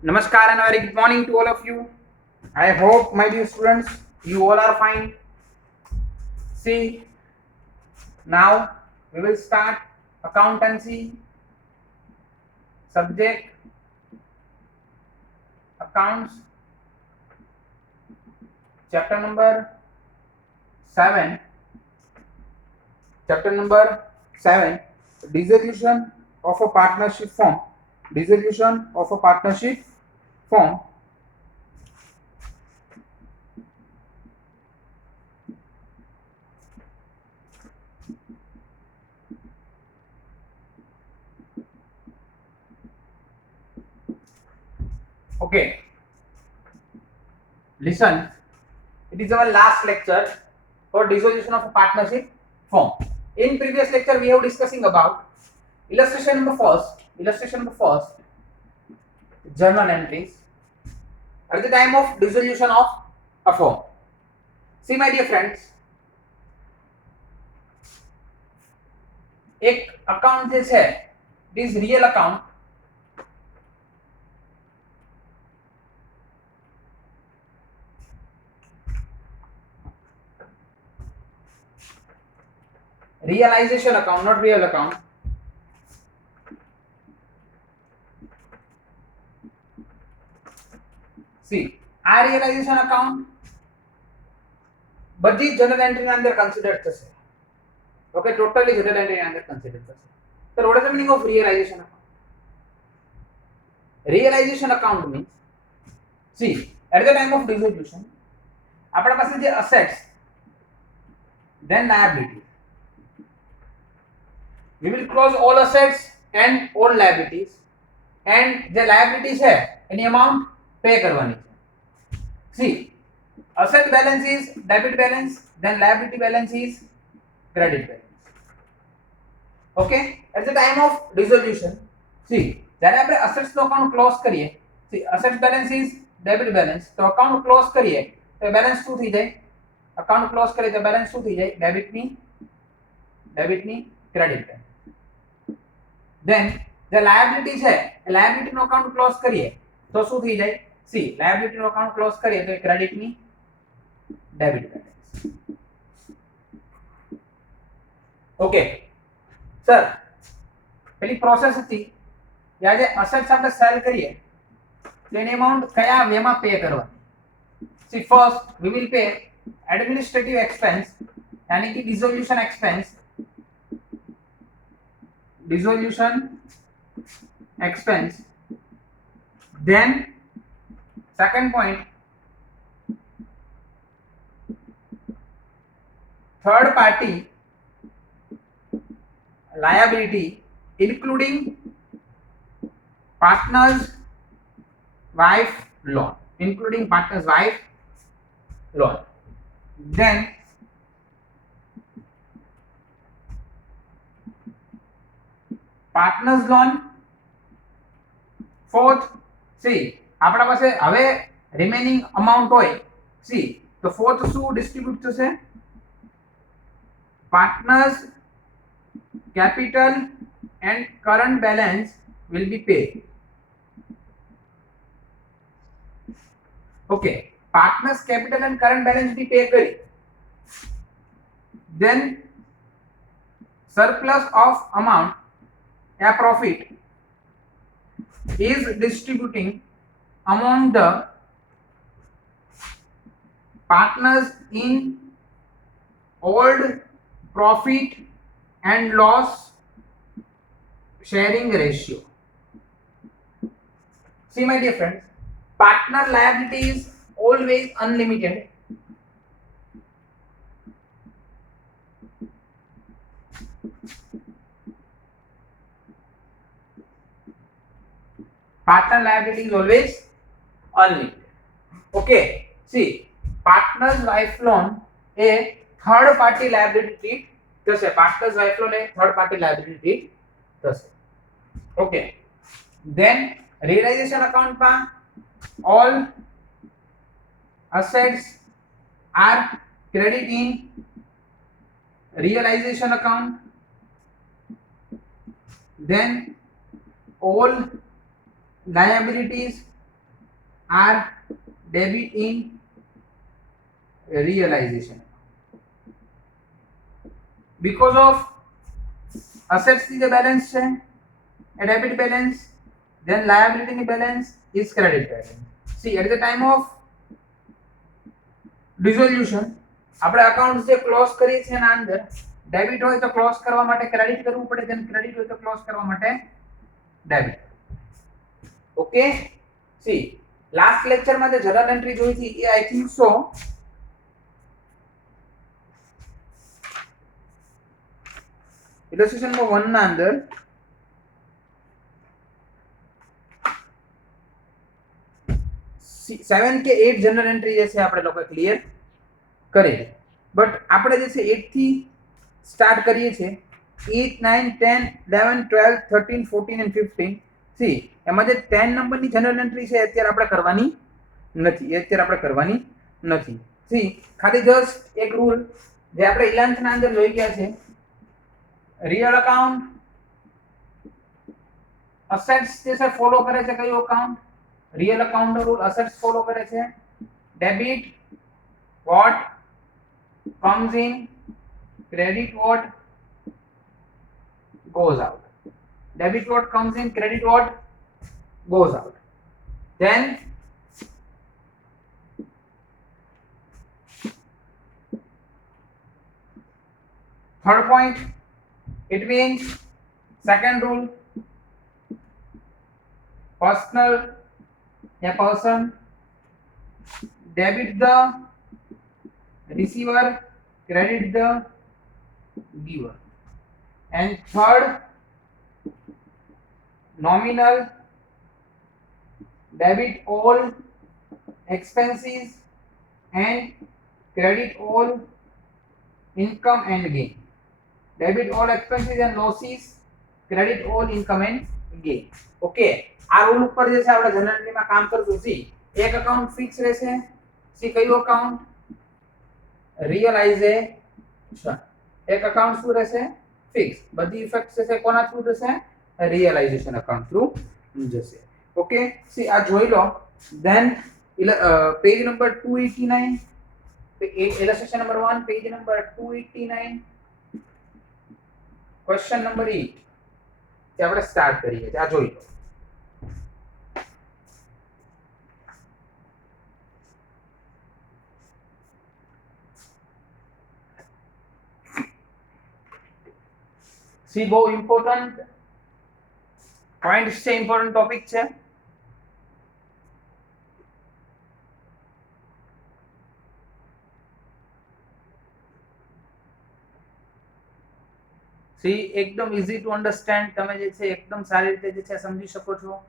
Namaskar and a very good morning to all of you. I hope, my dear students, you all are fine. See, now we will start accountancy subject accounts chapter number 7. Chapter number 7, dissolution of a partnership form. Dissolution of a partnership form. Okay, listen, it is our last lecture for dissolution of a partnership form. In previous lecture, we have discussing about illustration number first, journal entries at the time of dissolution of a firm. See, my dear friends, एक अकाउंट જે છે it is real account. Realization account, not real account. See, આ realization account બધી general entry ના અંદર કન્સિડર થશે. Okay, totally general entry ના અંદર કન્સિડર થશે. So what is the meaning of realization account? Realization account means, see, at the time of dissolution આપણા પાસે જે assets then liability, we will close all assets and all liabilities, and જે liability છે એની amount pay કરવાની છે. See, asset balance is debit balance, then liability balance is credit balance. Okay, at the time of dissolution, see, જ્યારે આપણે assets નો account close કરીએ, see, asset balance is debit balance, તો account close કરીએ તો balance શું થઈ જાય? account close કરીએ તો balance શું થઈ જાય? debit ની credit balance. then the liability છે, liability નો account close કરીએ તો શું થઈ જાય? see, liability નો account close કરીએ તો credit ની debit balance. okay સર, પેલી પ્રોસેસ હતી या જે અસેટ્સ આપણે સેલ કરીએ તેની અમાઉન્ટ કયા વેમાં પે કરવાની? See, first we will pay administrative expense, यानी कि dissolution expense. Then second point, third party liability including partner's wife loan, then partner's loan. fourth, see, આપણા પાસે હવે રિમેનિંગ અમાઉન્ટ હોય, see, તો fourth શું ડિસ્ટ્રીબ્યુટ થશે? partner's capital and current balance will be paid. okay, partners capital and current balance be pay કરી, then surplus of amount या profit is distributing among the partners in old profit and loss sharing ratio. See, my dear friends, partner liability is always unlimited. Partner liability is always unlimited. Okay, see, partner's wife loan a third party liability treat થશે. partner's wife loan a third party liability treat થશે. okay, then realization account માં all assets are credit in realization account, then all liabilities are debit in realization because of assets ની જે બેલેન્સ છે એ debit balance, then liability ની balance is credit balance. See, at the time of dissolution આપણે અકાઉન્ટ જે ક્લોઝ કરીએ છીએ એના અંદર ડેબિટ હોય તો ક્લોઝ કરવા માટે ક્રેડિટ કરવું પડે, then ક્રેડિટ હોય તો ક્લોઝ કરવા માટે ડેબિટ. ઓકે, સી લાસ્ટ લેક્ચરમાં જે જર્નલ એન્ટ્રી જોઈ હતી એ આઈ થિંક સો ઇલસ્ટ્રેશન નંબર 1 ના અંદર 7 કે 8 જનરલ એન્ટ્રી જે છે આપણે લોકો ક્લિયર કરી, બટ આપણે જે છે 8 થી સ્ટાર્ટ કરીએ છીએ 8 9 10 11 12 13 14 and 15. સી એમાં જે 10 નંબરની જનરલ એન્ટ્રી છે અત્યારે આપણે કરવાની નથી. સી ખાલી જસ્ટ એક રૂલ જે આપણે 11th ના અંદર જોઈ ગયા છે, રિયલ અકાઉન્ટ અસેટ્સ જે છે ફોલો કરે છે કયો account, real account rule assets follow करे छे, debit what comes in, credit what goes out, debit what comes in, credit what goes out. Then third point, it means second rule, personal a person debit the receiver, credit the giver. And third, nominal debit all expenses and credit all income and gain. Debit all expenses and losses, credit all income and gain. Okay, આ રૂલ ઉપર જે છે આપણે જનરલ એન્ટ્રીમાં કામ કરશું. See એક account fix રહેશે, સી કયું અકાઉન્ટ, રિયલાઇઝેશન. એક અકાઉન્ટ શું રહેશે, ફિક્સ. બધી ઇફેક્ટ છે કોના થ્રુ જશે, રિયલાઇઝેશન અકાઉન્ટ થ્રુ જશે. ઓકે, સી આ જોઈ લો. Then page number 289, illustration number 1, page number 289, question number 8 જે આપણે સ્ટાર્ટ કરીએ છીએ. આ જોઈ લો. સી બહુ ઇમ્પોર્ટન્ટ પોઈન્ટ છે, ઇમ્પોર્ટન્ટ ટોપિક છે. સી એકદમ ઈઝી ટુ અન્ડરસ્ટેન્ડ, તમે જે છે એકદમ સારી રીતે જે છે સમજી શકો છો.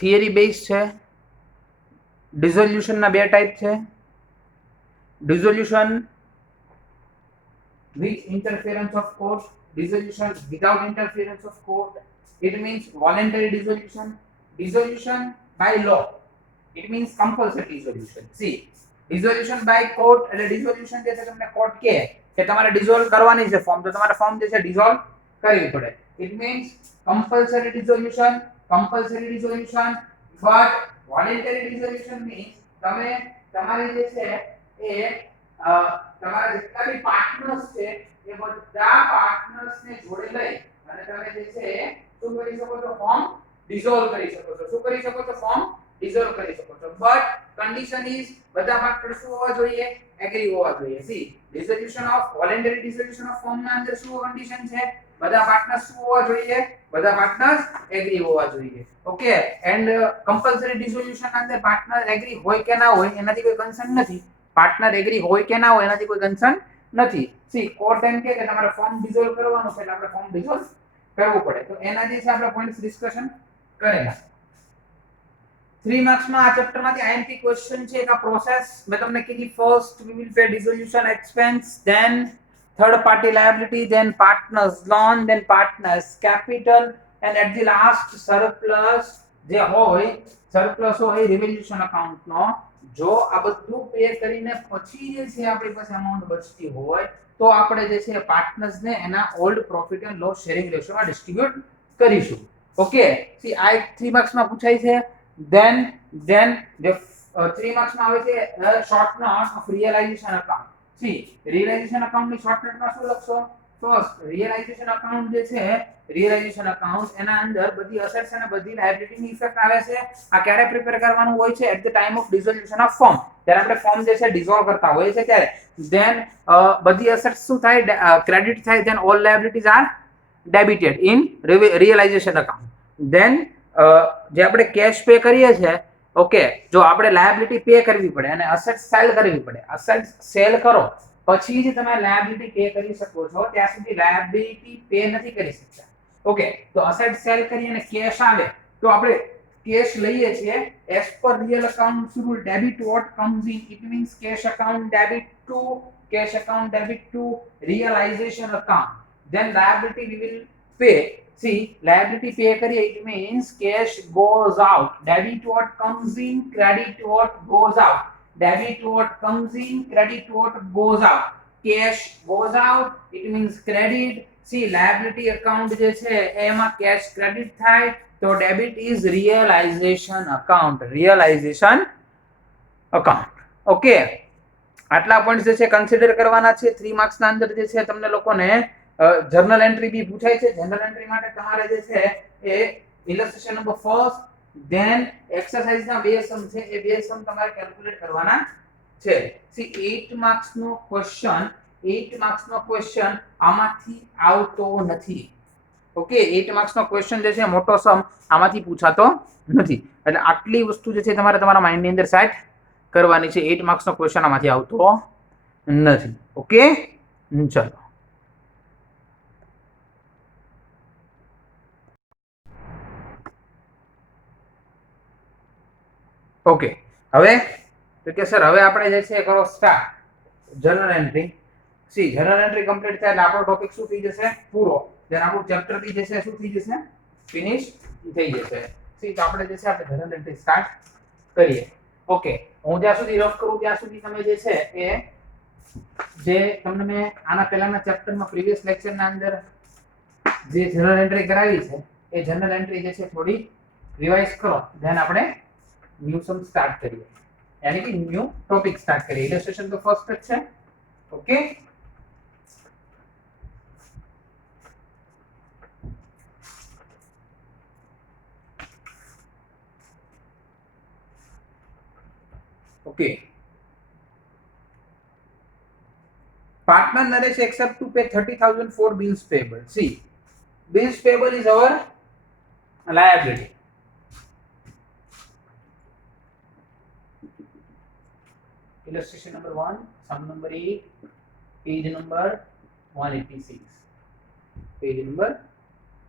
થિયરી બેઝ છે. ડિઝોલ્યુશનના બે ટાઈપ છે, ડિઝોલ્યુશન with interference of court, dissolution without interference of court. It means voluntary dissolution, dissolution by law, it means compulsory dissolution. See, dissolution by court એટલે dissolution જે છે તમને કોર્ટ કહે કે તમારે ડિસોલ્વ કરવાની છે ફોર્મ, તો તમારે ફોર્મ જે છે ડિસોલ્વ કરવી પડે. It means compulsory dissolution, but voluntary dissolution means તમે તમારે જે છે એ તમારા જેટલા બી પાર્ટનર્સ છે એ બધા પાર્ટનર્સ ને જોડે લઈ અને તમે જે છે શું કરી શકો છો, ફોર્મ ડિસોલ્વ કરી શકો છો. શું કરી શકો છો, ફોર્મ ડિસોલ્વ કરી શકો છો. બટ કન્ડિશન ઇઝ બધા પાર્ટનર શું હોવા જોઈએ, એગ્રી હોવા જોઈએ. See dissolution of voluntary dissolution of form ના અંદર શું કન્ડિશન છે, બધા પાર્ટનર્સ શું હોવા જોઈએ, બધા પાર્ટનર્સ એગ્રી હોવા જોઈએ. ઓકે, એન્ડ કમ્પલસરી ડિસોલ્યુશન ના અંદર પાર્ટનર એગ્રી હોય કે ના હોય એનાથી કોઈ કન્સર્ન નથી. પાર્ટનર એગ્રી હોય કે ના હોય એનાથી કોઈ કન્સર્ન નથી. સી કોર્ટ એમ કે તમારે ફોર્મ ડિસોલ્વ કરવાનું છે એટલે આપણે ફોર્મ ડિસોલ્વ કરવું પડે. તો એના જે છે આપણે પોઈન્ટ્સ ડિસ્કશન કરેલા. 3 માર્ક્સમાં આ ચેપ્ટરમાંથી આઈએમપી ક્વેશ્ચન છે. એક આ પ્રોસેસ મેં તમને કીધી, first we will pay dissolution expense, then third party liability, then partners loan, then partners capital, and at the last surplus જે હોય સરપ્લસ હોય રિવોલ્યુશન અકાઉન્ટ નો જો આ બધું પે કરીને પછી જે છે આપણી પાસે અમાઉન્ટ બચતી હોય તો આપણે જે છે પાર્ટનર્સ ને એના old profit and loss sharing રેશિયોમાં ડિસ્ટ્રીબ્યુટ કરીશું. ઓકે, સી આ 3 માર્ક્સ માં પૂછાય છે. then જે 3 માર્ક્સ માં આવે છે short note of realisation account. See realisation account ની શોર્ટ નોટ માં શું લખશો? ફર્સ્ટ રિયલાઇઝેશન અકાઉન્ટ જે છે રિયલાઇઝેશન અકાઉન્ટ એના અંદર બધી અસેટ્સ અને બધી લાયબિલિટી ની ઇફેક્ટ આવે છે. આ ક્યારે પ્રિપેર કરવાનું હોય છે? At the time of dissolution of firm. ત્યારે આપણે ફર્મ જે છે ડિસોલ્વ કરતા હોઈએ છે ત્યારે. ધેન બધી અસેટ્સ શું થાય? ક્રેડિટ થાય. Then all liabilities are debited in realisation account. Then જે આપણે કેશ પે કરીએ છીએ, ઓકે, જો આપણે લાયબિલિટી પે કરવી પડે અને અસેટ સેલ કરવી પડે. અસેટ સેલ કરો પછી જ તમે લાયબિલિટી પે કરી શકો છો. ત્યાં સુધી લાયબિલિટી પે નથી કરી શકતા. ઓકે, તો અસેટ સેલ કરી અને કેશ આવે તો આપણે કેશ લઈએ છીએ as per real account rule. Debit what comes in, it means cash account debit to realization account. Then liability we will pay. See, liability pay kariye, it means cash goes out. Debit what comes in, credit what goes out. Debit what comes in, credit what goes out. Cash goes out, it means credit. See, liability account je છે એમાં cash credit થાય તો debit is realization account. Realization account. Okay, આટલા પોઈન્ટ જે છે કન્સિડર કરવાના છે. 3 માર્ક્સ ના અંદર જે છે તમને લોકોને જર્નલ એન્ટ્રી બી પૂછાય છે. જર્નલ એન્ટ્રી માટે તમારે જે છે એ ઇલસ્ટ્રેશન નંબર ફર્સ્ટ, ધેન એક્સરસાઇઝ ના બે સમ છે એ બે સમ તમારે કેલ્ક્યુલેટ કરવાના છે. સી 8 માર્ક્સ નો ક્વેશ્ચન આમાંથી આવતો નથી. ઓકે, 8 માર્ક્સ નો ક્વેશ્ચન જે છે મોટો સમ આમાંથી પૂછાતો નથી. એટલે આટલી વસ્તુ જે છે તમારે તમારા માઇન્ડ ની અંદર સેટ કરવાની છે. 8 માર્ક્સ નો ક્વેશ્ચન આમાંથી આવતો નથી. ઓકે, ચલો. ઓકે, હવે તો કે સર હવે આપણે જે છે કરો start journal entry. C journal entry complete થાય એટલે આપણો ટોપિક શું થઈ જશે? પૂરો. then આપણું ચેપ્ટર બી જે છે શું થઈ જશે? ફિનિશ થઈ જશે. સી તો આપણે જે છે આપણે જર્નલ એન્ટ્રી સ્ટાર્ટ કરીએ. ઓકે, હું જ્યાં સુધી રફ કરું ત્યાં સુધી તમે જે છે એ જે તમને મેં આના પહેલાના ચેપ્ટરમાં પ્રીવિયસ લેક્ચરના અંદર જે જર્નલ એન્ટ્રી કરાવી છે એ જર્નલ એન્ટ્રી જે છે થોડી રિવાઇઝ કરો. ધેન આપણે ન્યૂ સમ સ્ટાર્ટ કરીએ, યાની કે ન્યૂ ટોપિક સ્ટાર્ટ કરીએ. ઇલસ્ટ્રેશન તો ફર્સ્ટ જ છે. Okay, okay, partner Naresh accept to pay 30,000 for bills payable. See, bills payable is our liability. Illustration number 1, sum number 8, page number 186, page number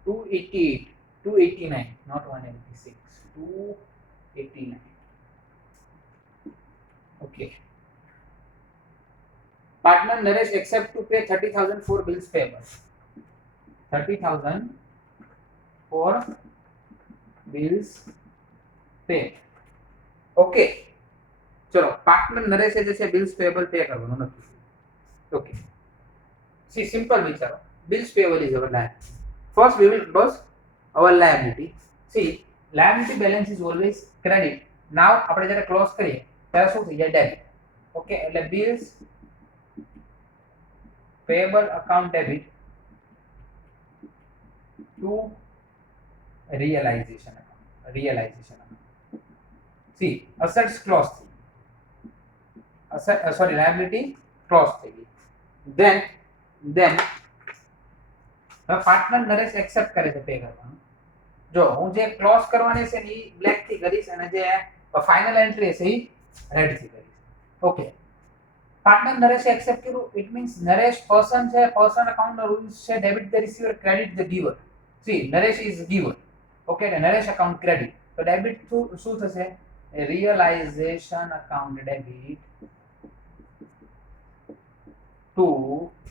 288, 289, not 186, 289. Okay. Partner Naresh accept to pay 30,000 for bills payable. 30,000 for bills paid. Okay. चलो, पार्टनर नरेश જે છે bills payable pay કરવાનો નથી. Okay. See, simple વિચારો. Bills payable is our liability. First we will close our liability. See, liability balance is always credit. Now આપણે જ્યારે ક્લોઝ કરીએ ત્યારે શું થઈ જાય? ડેબિટ. ઓકે, એટલે bills payable account debit to realization account. See, assets close થઈ, liability close થઈ ગઈ. then પાર્ટનર નરેશ એક્સેપ્ટ કરે છે પે કરવાનું. જો હું જે ક્લોઝ કરવાની છે એ બ્લેક થી કરીશ અને જે ફાઇનલ એન્ટ્રી છે એ રેડ થી કરીશ. ઓકે, પાર્ટનર નરેશ એક્સેપ્ટ કર્યું, ઇટ મીન્સ નરેશ પર્સન છે, પર્સન અકાઉન્ટ નો રૂલ્સ છે debit the receiver, credit the giver. See Naresh is giver. Okay, એટલે નરેશ અકાઉન્ટ ક્રેડિટ, તો ડેબિટ શું થશે? Realisation account debit to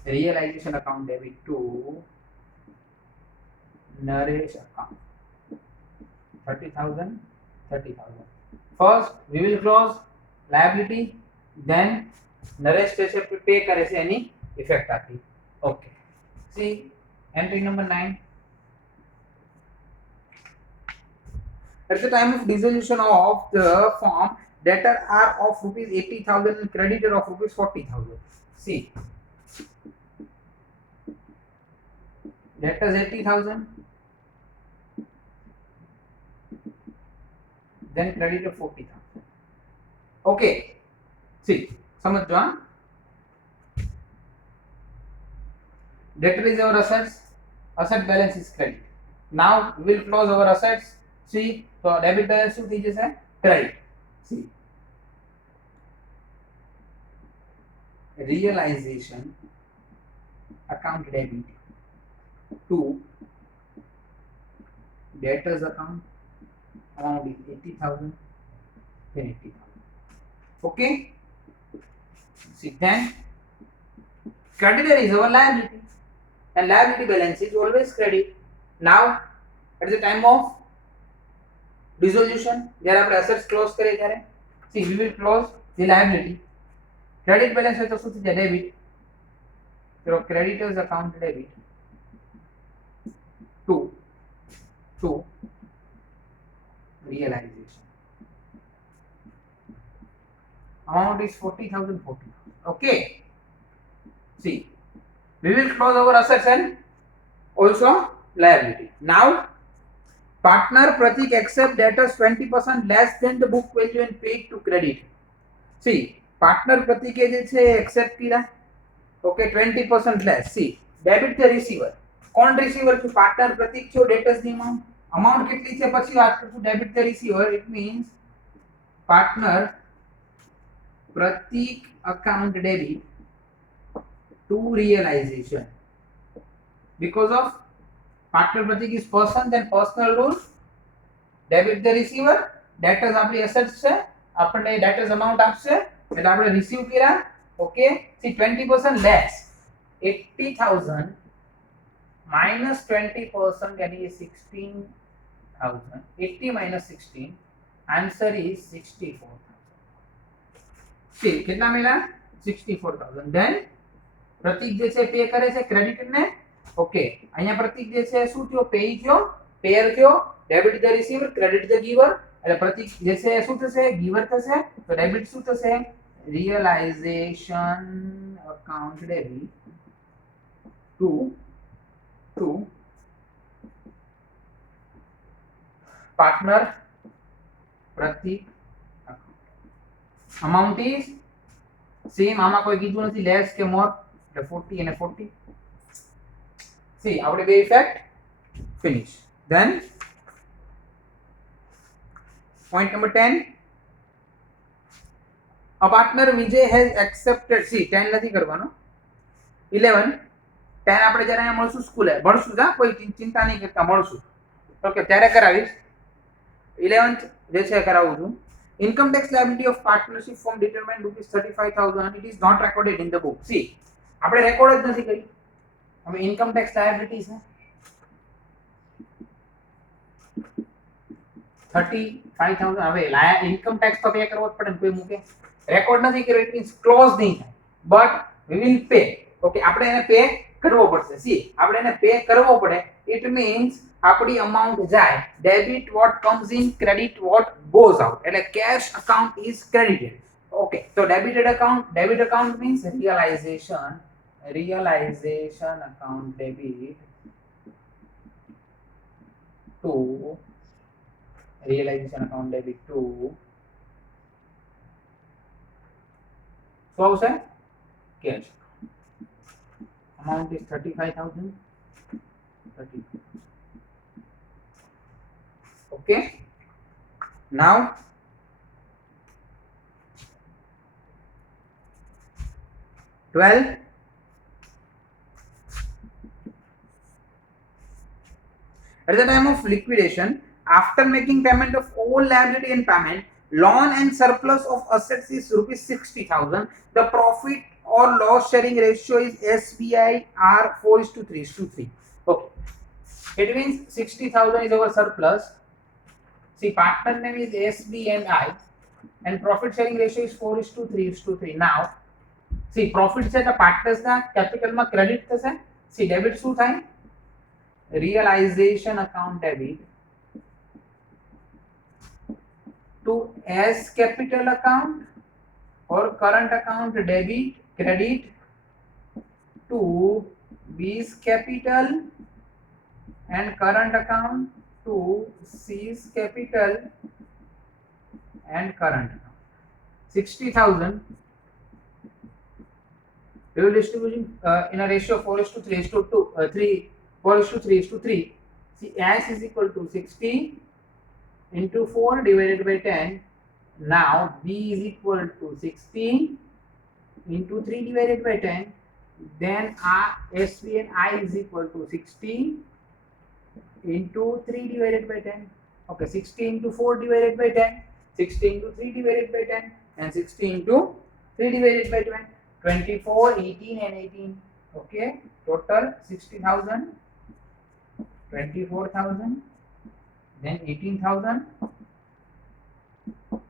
realization account debit to Naresh account. 30,000, 30,000. First we will close liability, then Naresh जैसे पे करे से any effect आती. Okay. See entry number 9. At the time of dissolution of the firm, debtor are of rupees 80,000 and creditor of rupees 40,000. See, debtors 80,000, then creditor 40,000. Okay. See, समझ जो हाँ? Debtor is our assets. Asset balance is credit. Now we will close our assets. See, so debit balance શું થઈ જશે? Credit. See, realization account debit to debtors account, amount is 80,000, then 80,000. Okay. See, then creditor is our liability, and liability balance is always credit. Now at the time of dissolution, જ્યારે આપણે assets close કરીએ ત્યારે, see, we will close the liability. Credit balance હોય તો શું થઈ જાય? Debit. So creditors account debit to realization. Amount is 40,000, 40,000. Okay. See, we will close our assets and also liability. Now, partner Pratik accept debtors 20% less than the book value and paid to credit. See, partner Pratik જે છે accept કર્યા. Okay, 20% less. See, debit the receiver. કોણ receiver છે? partner Pratik છે. debtors ની amount કેટલી છે પછી વાત કરશું. debit the receiver, it means partner Pratik account debit to realization. Because of partner Pratik is person, then personal rule, debit the receiver, debtors આપણી assets છે, આપણને debtors amount આપશે એટલે આપણે receive કર્યા. Okay, see 20% less, 80,000 minus 20% यानी 16,000. 80 minus 16, answer is 64,000. see, કેટલા મળ્યા? 64,000. then પ્રતીક જે છે પે કરે છે ક્રેડિટર ને. ઓકે, અહીંયા પ્રતીક જે છે શું થયો? પેઈ થયો, પેયર થયો. Debit the receiver, credit the giver. એટલે પ્રતીક જે છે શું થશે? ગીવર થશે. તો ડેબિટ શું થશે? realization account debit to partner પ્રતીક account. amount is same. આમાં કોઈ કીધું નથી લેસ કે મોર, એટલે 40 અને 40. see, આપણે બે effect finish. then point number 10, a partner Vijay has accepted. see, 10 નથી કરવાનો, 11. 10 આપણે જ્યારે અહીંયા મળશું સ્કૂલે ભણશું, જા કોઈ ચિંતા નહીં કરતા, મળશું. ઓકે, ત્યારે કરાવીશ. 11th જે છે કરાવું છું. income tax liability of partnership firm determined rupees 35,000. it is not recorded in the book. see, આપણે રેકોર્ડ જ નથી કરી. હવે income tax liability છે 35,000. હવે income tax તો પે કરવો જ પડે ને, કોઈ મૂકે. રેકોર્ડ નથી કર્યો, it means close નહીં થાય, but we will pay. Okay, આપણે એને પે કરવો પડશે. see, આપણે એને પે કરવો પડે, it means આપણી amount જાય. debit what comes in, credit what goes out. એટલે cash account is credited. okay, so debit account means realization account debit to realization account debit to શું આવશે? cash. amount is 35,000. 35,000. okay, now At the time of liquidation, after making payment of all liability and payment, loan and surplus of assets is rupees 60,000. The profit or loss sharing ratio is SBI are 4:3:3. Okay. It means 60,000 is our surplus. See, partner name is SB and I, and profit sharing ratio is 4:3:3. Now, see, profit છે તો partners ના capital માં credit થશે. See, debit શું થાય? Realization account debit to S capital account or current account debit credit to B's capital and current account to C's capital and current account. 60,000 we will distributing in a ratio of 4:3:3. See, S is equal to 60 into 4 divided by 10. Now B is equal to 60 into 3 divided by 10. Then SB and I is equal to 60 into 3 divided by 10. Okay, 60 into 4 divided by 10, 60 into 3 divided by 10, and 60 into 3 divided by 20. 24, 18 and 18. Okay, total 60,000, 24,000, then 18,000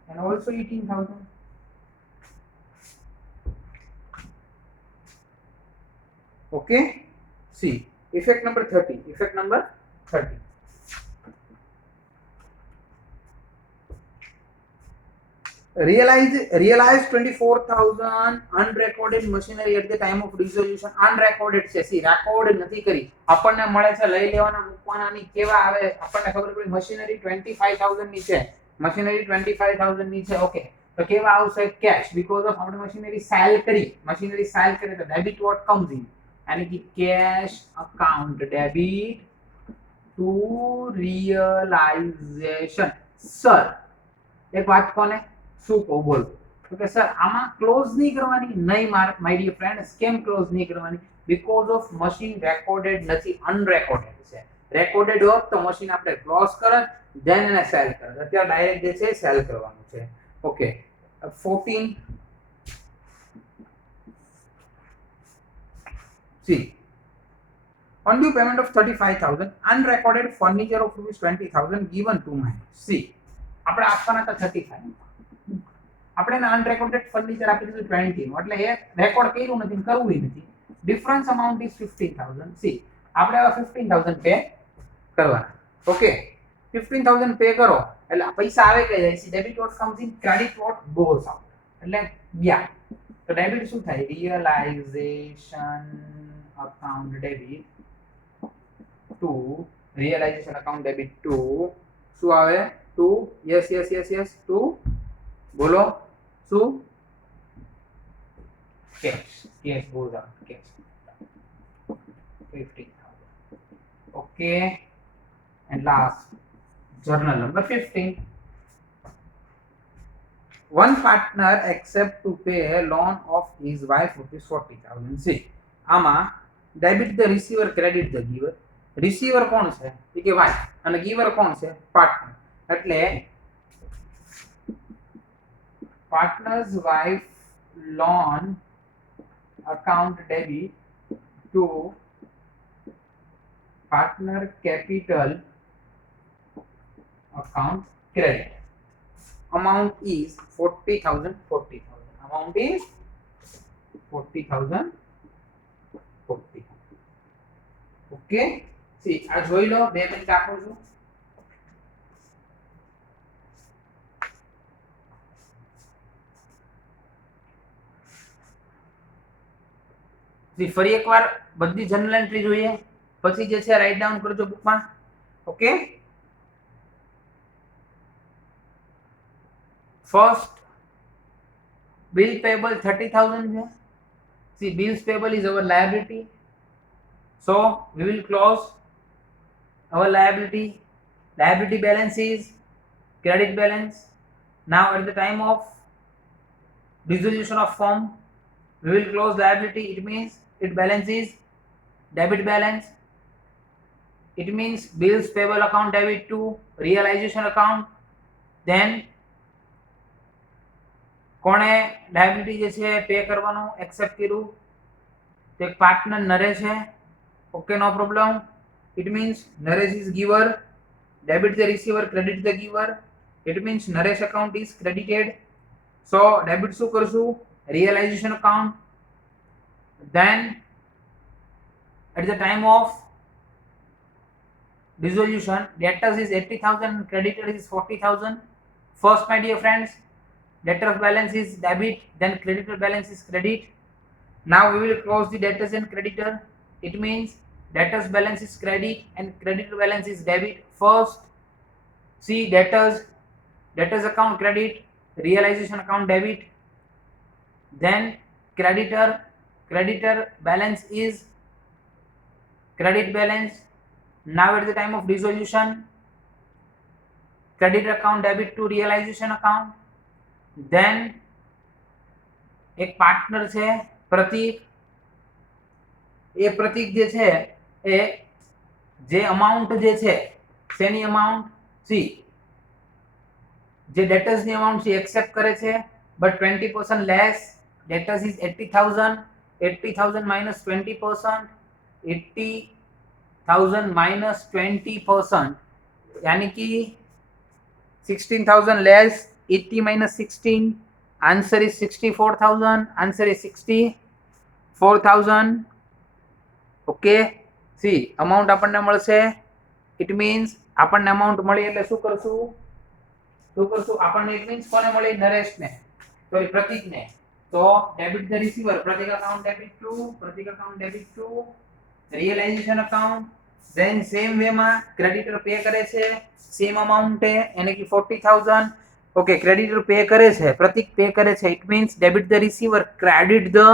and also 18,000. Okay, see, effect number 30. Effect number 30. Realized 24,000 unrecorded machinery at the time of dissolution. Unrecorded છે. C record નથી કરી, આપણને મળે છે લઈ લેવાના મૂકવાના ની કેવા આવે આપણને ખબર પડી. મશીનરી 25,000 ની છે, મશીનરી 25,000 ની છે. ઓકે, તો કેવા આવશે? કેશ, બીકોઝ ઓફ આપણે મશીનરી સેલ કરી તો ડેબિટ વોટ કમ્સ ઇન, यानी कि cash account debit to realisation. Sir एक बात कोने શું કહું બોલ? તો કે સર આમાં ક્લોઝ નહીં કરવાની. નહીં માય ડિયર ફ્રેન્ડ્સ, કેમ ક્લોઝ નહીં કરવાની? બીકોઝ ઓફ મશીન રેકોર્ડેડ નથી, અનરેકોર્ડેડ છે. રેકોર્ડેડ હોત તો મશીન આપણે ક્લોઝ કરત, ધેન એને સેલ કરત. અત્યારે ડાયરેક્ટ જે છે સેલ કરવાનું છે. ઓકે, 14. See, on due payment of 35,000, unrecorded furniture of ₹20,000 given to my. See, આપણે આપવાના હતા 35, આપણે એને અનરેકોર્ડેડ ફર્નિચર આપી દીધું 20 નું, એટલે એ રેકોર્ડ કર્યું નથી, કરવું નથી. Difference amount is 15,000. સી, આપણે હવે 15,000 પે કરવાના. ઓકે, 15,000 પે કરો એટલે પૈસા આવે કે જાય છે? Debit what comes in, credit what goes out. એટલે ગયા તો ડેબિટ શું થાય? Realisation account debit to realization account debit to શું આવે? ટુ યસ ટુ બોલો શું? cash goes out, cash 15,000. okay, and last journal number 15. One partner accept to pay a loan of his wife ₹40,000. see, આમાં debit the receiver, credit the giver. receiver કોણ છે? એ કે wife, અને giver કોણ છે? partner. એટલે partner's wife loan account debit to partner capital account credit. Amount is 40,000. Amount is 40,000. Okay, see, આ જોઈ લો, 2 મિનિટ આપું છું. ફરી એકવાર બધી જર્નલ એન્ટ્રી જોઈએ, પછી જે છે રાઇટ ડાઉન કરજો બુકમાં. ઓકે, ફર્સ્ટ bill payable 30,000 છે. see, bills payable is our liability, so we will close our liability balance is credit balance. Now at the time of dissolution of firm, we will close liability. It means it balance is debit balance. It means bills payable account debit to realization account. Then કોણે લાયબિલિટી જે છે પે કરવાનું એક્સેપ્ટ કર્યું? તો એક partner Naresh છે. Okay, no problem. It means Naresh is giver, debit the receiver, credit the giver. It means Naresh account is credited. So debit શું કરશું? Realisation account. Then at the time of dissolution, debtors is 80,000 and creditor is 40,000. First, my dear friends, debtors balance is debit, then creditor balance is credit. Now we will close the debtors and creditor. It means debtors balance is credit and creditor balance is debit. First, see debtors account credit, realization account debit. Then creditor balance is credit balance. Now at the time of dissolution, creditor account debit to realization account. Then એક પાર્ટનર છે પ્રતીક. એ પ્રતીક જે છે એ જે અમાઉન્ટ જે છે શેની અમાઉન્ટ? સી જે ડેટર્સ ની અમાઉન્ટ છે એક્સેપ્ટ કરે છે, બટ 20% લેસ. debtors is 80,000. 80,000 minus 20%. 80,000 minus 20%. यानी कि 16,000 less 80 minus 16. Answer is 64,000. Answer is 64,000. Okay. See, amount આપણને મળશે. It means આપણને amount મળી એટલે શું કરશું? આપણને it means કોને મળી? નરેશને, સોરી પ્રતીકને. So debit the receiver, Pratik account debit to realization account. Then same way માં creditor pay કરે છે same amount છે એને કે 40,000. Okay, creditor pay કરે છે, પ્રતીક pay કરે છે. It means debit the receiver, credit the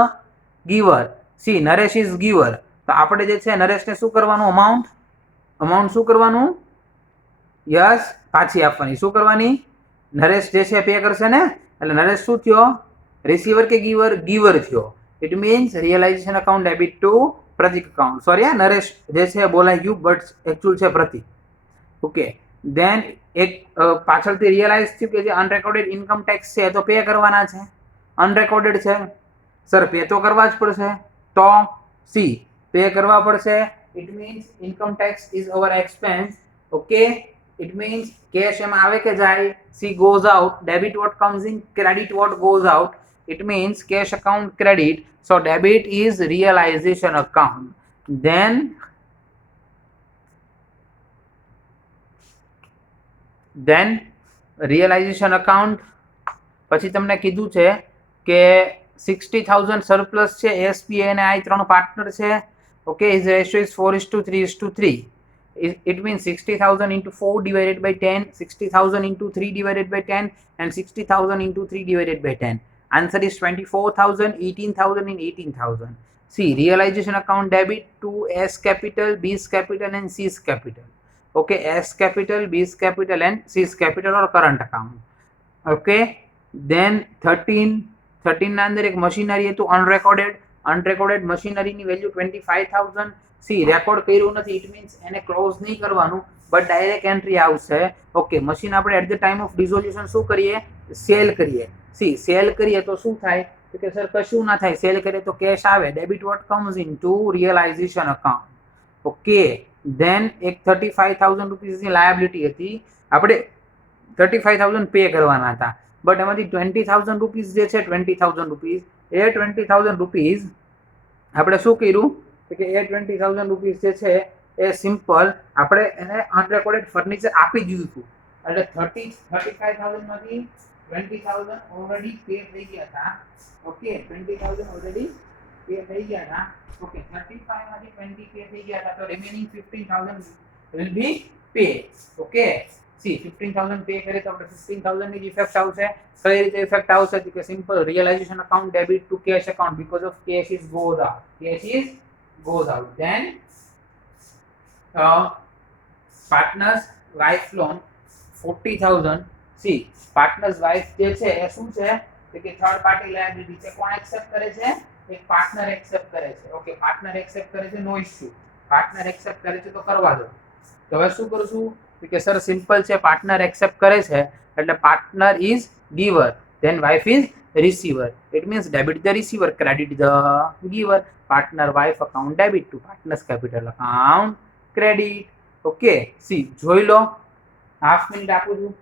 giver. See, Naresh is giver. તો આપણે જે છે નરેશને શું કરવાનું? amount શું કરવાનું? યસ, પાછી આપવાની. શું કરવાની? નરેશ જે છે પે કરશે ને, એટલે નરેશ શું થયો? रिसीवर के गिवर थयो. It means realisation account debit to Pratik account. Sorry Naresh जे छे बोलाय गયું बट एक्चुअल छे प्रतीक. ओके, देन एक पाछळથી रियलाइज थયું કે જે अनरेकॉर्डेड इनकम टैक्स છે તો पे કરવાના છે. अनरेकॉर्डेड છે सर, पे तो करवा ज પડશે. तो सी पे કરવા પડશે. It means income tax is our expense. Okay, it means cash એમાં આવે કે જાય? C goes out. Debit what comes in, credit what goes out. It means cash account credit. So debit is realization account. Then realization account. પછી તમને કીધું છે કે 60,000 સરપ્લસ છે. SPA અને I ત્રણ પાર્ટનર છે. Okay, his ratio is 4:3:3. It means 60,000 into 4 divided by 10, 60,000 into 3 divided by 10, and 60,000 into 3 divided by 10. Answer is 24,000, 18,000 and 18,000. See, realization account debit to S capital, B's capital and C's capital. Okay, S capital, B's capital and C's capital or current account. Okay, then 13 ના અંદર એક મશીનરી હતું અનરેકોર્ડેડ મશીનરીની વેલ્યુ 25,000. C record કર્યું નથી, it means એને ક્લોઝ નહીં કરવાનું બટ ડાયરેક્ટ એન્ટ્રી આવશે. ઓકે, મશીન આપણે એટ ધ ટાઈમ ઓફ ડિસોલ્યુશન શું કરીએ? સેલ કરીએ. સી સેલ કરીએ તો શું થાય? તો કે સર કશું ના થાય. સેલ કરીએ તો કેશ આવે. Debit what comes in to realisation account. Okay, then એક 35,000 રૂપીસની લાયબિલિટી હતી. આપણે 35,000 પે કરવાના હતા બટ એમાંથી 20,000 રૂપીસ જે છે 20,000 રૂપીસ એ 20,000 રૂપીસ આપણે શું કર્યું કે એ 20,000 રૂપીસ જે છે એ સિમ્પલ આપણે એને અનરેકોર્ડેડ ફર્નિચર આપી દીધું હતું. એટલે 35,000 માંથી 20,000 ઓલરેડી પે થઈ ગયા હતા. ઓકે, 20,000 ઓલરેડી પે થઈ ગયા હતા. ઓકે, 35 માંથી 20 પે થઈ ગયા હતા તો રિમેનિંગ 15,000 will be pay. Okay, C 15,000 પે કરે તો આપણે 15,000 ની ઇફેક્ટ આવશે. કઈ રીતે ઇફેક્ટ આવશે? કે simple realisation account debit to cash account because of cash is goes out. Then partners wife loan 40,000. See, partners wife જે છે એ શું છે કે થર્ડ પાર્ટી લાયબિલિટી છે. કોણ એક્સેપ્ટ કરે છે? એક પાર્ટનર એક્સેપ્ટ કરે છે. ઓકે, પાર્ટનર એક્સેપ્ટ કરે છે, નો ઇશ્યુ. પાર્ટનર એક્સેપ્ટ કરે છે તો કરવા દો. તો હવે શું કરશું કે સર સિમ્પલ છે, પાર્ટનર એક્સેપ્ટ કરે છે એટલે partner is giver, then wife is receiver. It means debit the receiver, credit the giver. Partner wife account debit to partner's capital account credit. Okay, see જોઈ લો, હાફ મિનિટ આપું છું.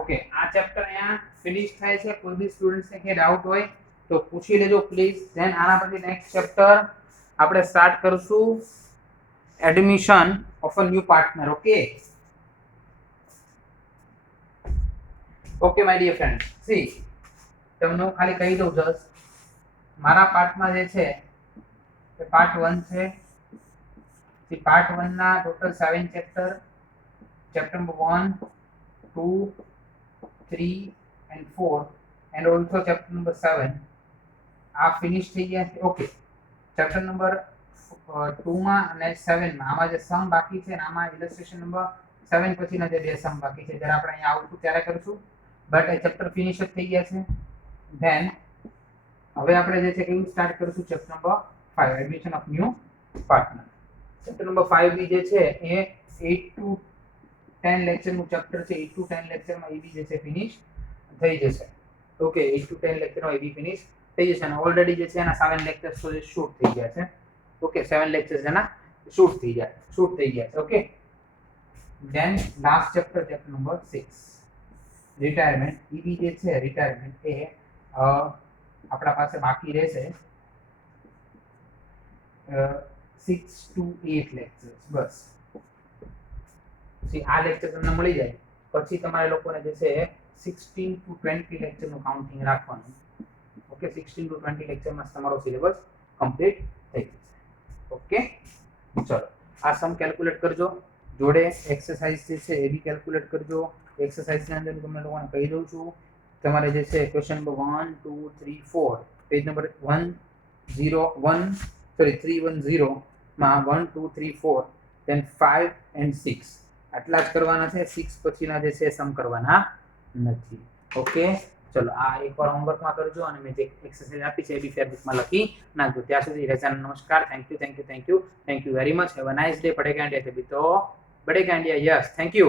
ઓકે, આ ચેપ્ટર અહીંયા ફિનિશ થાય છે. કોઈ બી સ્ટુડન્ટ્સને કે ડાઉટ હોય તો પૂછી લેજો પ્લીઝ. ધેન આના પછી નેક્સ્ટ ચેપ્ટર આપણે સ્ટાર્ટ કરશું admission of a new partner. Okay okay my dear friend, see તમને હું ખાલી કહી દઉં જસ્ટ, મારા પાર્ટમાં જે છે એ પાર્ટ 1 છે. સી પાર્ટ 1 ના ટોટલ 7 ચેપ્ટર, ચેપ્ટર નંબર 1 2 3 and 4 and also chapter number 7 આ ફિનિશ થઈ ગયા છે. ઓકે, ચેપ્ટર નંબર 2 માં અને 7 માં આમાં જે સમ બાકી છે ને આમાં ઇલસ્ટ્રેશન નંબર 7 પછીના જે બે સમ બાકી છે જ્યારે આપણે અહીંયા આવશું ત્યારે કરશું, બટ એ ચેપ્ટર ફિનિશ જ થઈ ગયા છે. ધેન હવે આપણે જે છે કેવું સ્ટાર્ટ કરશું chapter number 5 admission of new partner. Chapter number 5 બી જે છે એ 8 to 10 લેક્ચરનું ચેપ્ટર છે. 8 to 10 લેક્ચરમાં એ બી જે છે ફિનિશ થઈ જશે. ઓકે, 8 to 10 લેક્ચરમાં એ બી ફિનિશ થઈ જશે અને ઓલરેડી જે છે એના 7 લેક્ચર્સ તો શૂટ થઈ ગયા છે. ઓકે, 7 લેક્ચર્સ એના શૂટ થઈ ગયા છે. Okay, then last chapter, chapter number 6 retirement. A B જે છે રિટાયરમેન્ટ એ આપણા પાસે બાકી રહેશે 6 to 8 લેક્ચર્સ બસ. આ લેક્ચર તમને મળી જાય પછી તમારે લોકોને જે છે 16 to 20 લેક્ચરનું કાઉન્ટિંગ રાખવાનું. ઓકે, 16 to 20 લેક્ચરમાં તમારો સિલેબસ કમ્પ્લીટ થઈ જશે. ઓકે, ચલો આ સમ કેલ્ક્યુલેટ કરજો, જોડે એક્સરસાઇઝ જે છે એ બી કેલ્ક્યુલેટ કરજો. એક્સરસાઇઝની અંદર હું તમને લોકોને કહી દઉં છું, તમારે જે છે ક્વેશ્ચન નંબર 1 2 3 4 પેજ નંબર 310 માં 1 2 3 4 then 5 and 6 આટલા જ કરવાના છે. 6 પછીના જે છે સમ કરવાના નથી. ઓકે, ચલો આ એકવાર હોમવર્કમાં કરજો અને મેં જે એક્સરસાઇઝ આપી છે એ બી ફેરબુકમાં લખી નાખજો. ત્યાં સુધી રજાનો નમસ્કાર. Thank you very much. Have a nice day. પઢેગા ઇન્ડિયા, તभी तो बढ़ेगा इंडिया. Yes, thank you.